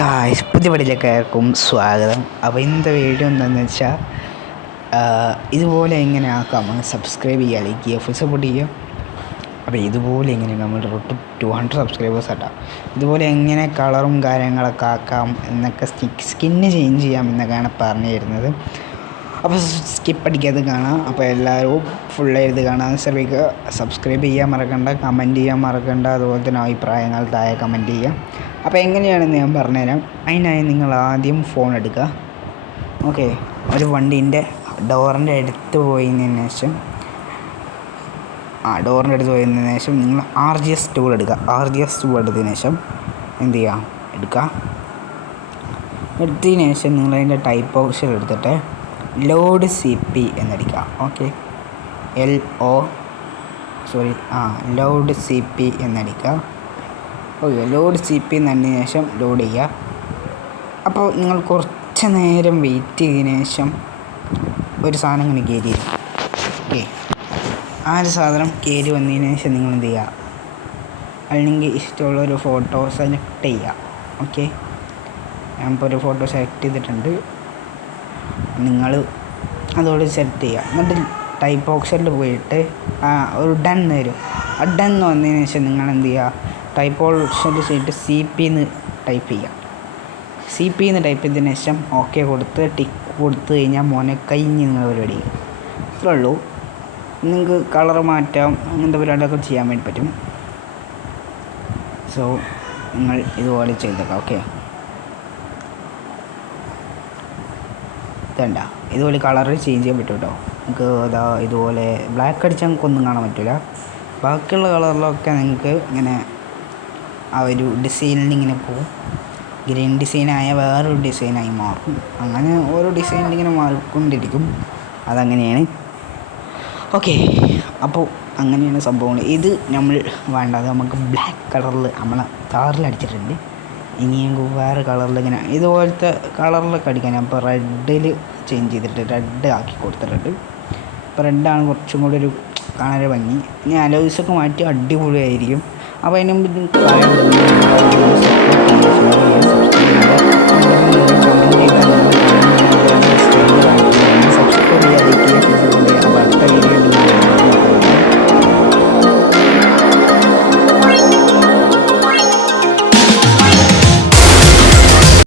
Guys പുതിയ പടിയിലേക്കാർക്കും സ്വാഗതം. അപ്പോൾ ഇന്നത്തെ വീഡിയോ എന്താണെന്ന് വെച്ചാൽ ഇതുപോലെ എങ്ങനെ ആക്കാം, സബ്സ്ക്രൈബ് ചെയ്യുക, ലൈക്ക് ചെയ്യുക, ഫുൾ സപ്പോർട്ട് ചെയ്യുക. അപ്പോൾ ഇതുപോലെ എങ്ങനെ നമ്മൾ 200 സബ്സ്ക്രൈബേഴ്സ് ആട്ടാം. ഇതുപോലെ എങ്ങനെ കളറും കാര്യങ്ങളൊക്കെ ആക്കാം എന്നൊക്കെ സ്കിന്ന് ചേഞ്ച് ചെയ്യാം എന്നൊക്കെയാണ് പറഞ്ഞു തരുന്നത്. അപ്പോൾ സ്കിപ്പ് അടിക്കാതെ കാണാം. അപ്പോൾ എല്ലാവരും ഫുള്ളായിട്ട് കാണാൻ ശ്രമിക്കുക. സബ്സ്ക്രൈബ് ചെയ്യാൻ മറക്കണ്ട, കമൻറ്റ് ചെയ്യാൻ മറക്കണ്ട, അതുപോലെ തന്നെ അഭിപ്രായങ്ങൾ താഴെ കമൻറ്റ് ചെയ്യുക. അപ്പോൾ എങ്ങനെയാണെന്ന് ഞാൻ പറഞ്ഞുതരാം. അതിനായി നിങ്ങൾ ആദ്യം ഫോൺ എടുക്കുക. ഓക്കെ, ഒരു വണ്ടീൻ്റെ ഡോറിൻ്റെ അടുത്ത് പോയതിന് ശേഷം ഡോറിൻ്റെ അടുത്ത് പോയതിന് ശേഷം നിങ്ങൾ RGS ടൂൾ എടുക്കുക. RGS ടൂൾ എടുത്തതിന് ശേഷം എന്ത് ചെയ്യുക, എടുത്തതിന് ശേഷം നിങ്ങളതിൻ്റെ ടൈപ്പ് ഓപ്ഷൻ എടുത്തിട്ട് ലോഡ് CP എന്നടിക്കുക. ഓക്കെ, ലോഡ് CP എന്നടിക്കുക. ഓക്കെ, ലോഡ് CP എന്നതിന് ശേഷം ലോഡ് ചെയ്യുക. അപ്പോൾ നിങ്ങൾ കുറച്ച് നേരം വെയിറ്റ് ചെയ്തതിന് ശേഷം ഒരു സാധനം ഇങ്ങനെ കയറി വരും. ഓക്കെ, ആ ഒരു സാധനം കയറി വന്നതിന് ശേഷം നിങ്ങൾ എന്ത് ചെയ്യുക, അല്ലെങ്കിൽ ഇഷ്ടമുള്ളൊരു ഫോട്ടോ സെലക്ട് ചെയ്യുക. ഓക്കെ, ഞാനിപ്പോൾ ഒരു ഫോട്ടോ സെലക്ട് ചെയ്തിട്ടുണ്ട്. നിങ്ങൾ അതോട് സെലക്ട് ചെയ്യുക. എന്നിട്ട് ടൈപ്പ് ഓപ്ഷനിൽ പോയിട്ട് ഒരു ഡൺ വരും. ആ ഡൺ വന്നതിന് ശേഷം നിങ്ങൾ എന്ത് ചെയ്യുക, ടൈപ്പ് ഓപ്ഷനിൽ ചെയ്തിട്ട് CP എന്ന് ടൈപ്പ് ചെയ്യുക. CP എന്ന് ടൈപ്പ് ചെയ്തതിന് ശേഷം ഓക്കെ കൊടുത്ത് ടിക്ക് കൊടുത്തു കഴിഞ്ഞാൽ മോനെ കഴിഞ്ഞ് നിങ്ങൾ പരിപാടി. ഇത്രേ ഉള്ളൂ. നിങ്ങൾക്ക് കളർ മാറ്റാം, അങ്ങനത്തെ പരിപാടിയൊക്കെ ചെയ്യാൻ വേണ്ടി പറ്റും. സോ നിങ്ങൾ ഇതുപോലെ ചെയ്തേക്കാം. ഓക്കെ, ഇതണ്ട, ഇതുപോലെ കളർ ചേഞ്ച് ചെയ്യാൻ പറ്റും കേട്ടോ. നിങ്ങൾക്ക് ഇതുപോലെ ബ്ലാക്ക് അടിച്ചാൽ നമുക്കൊന്നും കാണാൻ പറ്റില്ല. ബാക്കിയുള്ള കളറിലൊക്കെ നിങ്ങൾക്ക് ഇങ്ങനെ ആ ഒരു ഡിസൈനിൽ ഇങ്ങനെ പോകും. ഗ്രീൻ ഡിസൈനായ വേറൊരു ഡിസൈനായി മാറും. അങ്ങനെ ഓരോ ഡിസൈനിൽ ഇങ്ങനെ മാറിക്കൊണ്ടിരിക്കും. അതങ്ങനെയാണ്. ഓക്കെ, അപ്പോൾ അങ്ങനെയാണ് സംഭവങ്ങൾ. ഇത് നമ്മൾ വേണ്ടത് നമുക്ക് ബ്ലാക്ക് കളറിൽ നമ്മളെ താറിൽ അടിച്ചിട്ടുണ്ട്. ഇനി ഞങ്ങൾക്ക് വേറെ കളറിൽ ഇങ്ങനെ ഇതുപോലത്തെ കളറിലൊക്കെ അടിക്കാൻ അപ്പോൾ റെഡിൽ ചേഞ്ച് ചെയ്തിട്ട് റെഡ് ആക്കി കൊടുത്തിട്ടുണ്ട്. അപ്പോൾ റെഡാണ് കുറച്ചും കൂടി ഒരു കാണാൻ ഭംഗി. ഇനി അലോയ്സൊക്കെ മാറ്റി അടിപൊളിയായിരിക്കും. അപ്പോൾ അതിന് മുമ്പ്